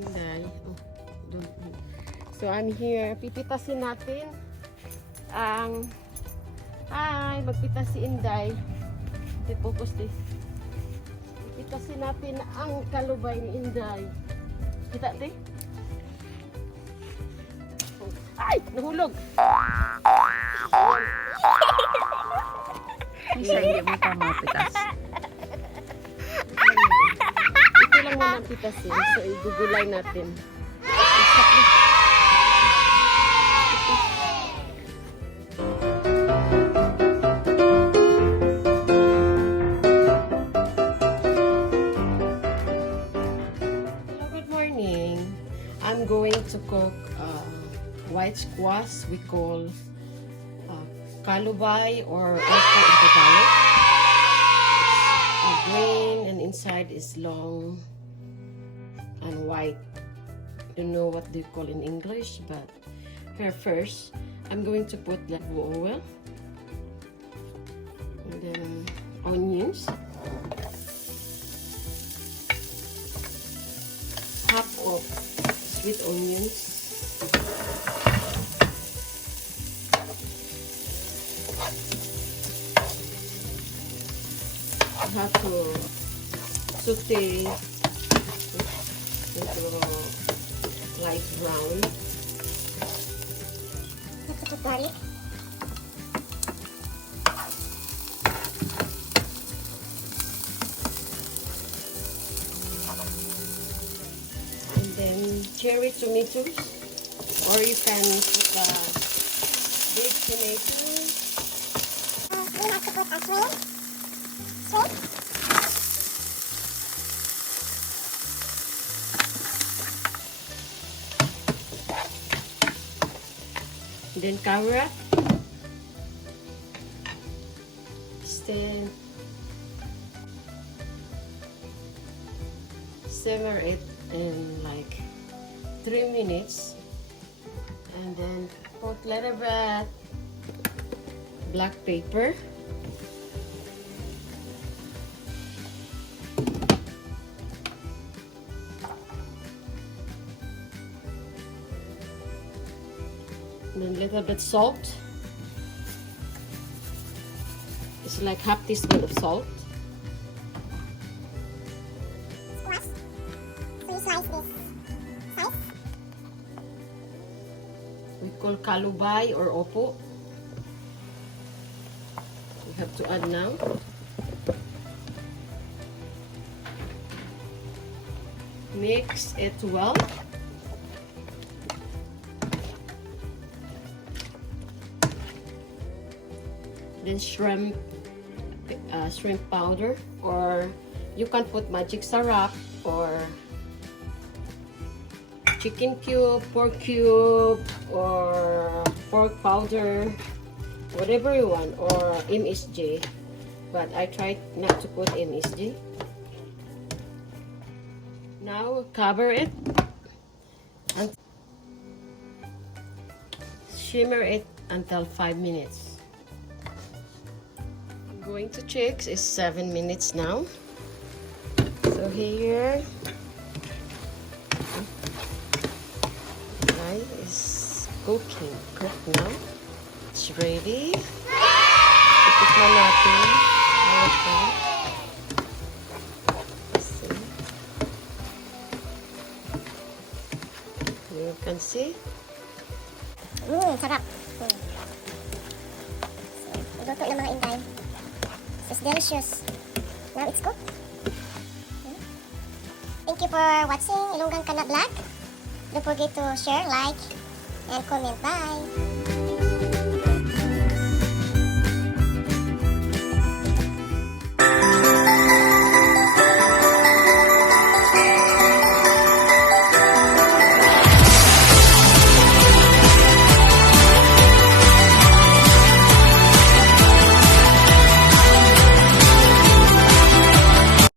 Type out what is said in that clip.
Inday. So I'm here. Pipitasin natin ang magpitas si Inday. Focus this. Pipitasin natin ang kalubay ni Inday. Kita te? Ay! Nahulog! Isa hindi mo pa mapitas. Ito lang naman pitasin. So, igugulay natin. Hello, good morning. I'm going to cook white squash. We call Kaluba or opo in Tagalog. It's green and inside is long and white. I don't know what they call in English, but here first I'm going to put the oil and then onions, half of sweet onions. Have to saute into light brown. Have to put garlic. And then cherry tomatoes, or you can put the big tomatoes. We have to put a shrimp. Then carrot. Then simmer it in like 3 minutes, and then put little bit black pepper. And then little bit salt. It's like half teaspoon of salt. Squash. So you slice this size. We call kalubay or opo. We have to add now. Mix it well. Then shrimp powder, or you can put magic syrup or chicken cube, pork cube, or pork powder, whatever you want, or MSG, but I tried not to put MSG. Now cover it and simmer it until 5 minutes. Going to check is 7 minutes now. So here rice is cooked now. It's ready. Itikman natin. You can see. Sarap. So, luto ng mga Inday. It's delicious. Now it's cooked. Thank you for watching Ilonggang Kana Vlog. Don't forget to share, like, and comment. Bye!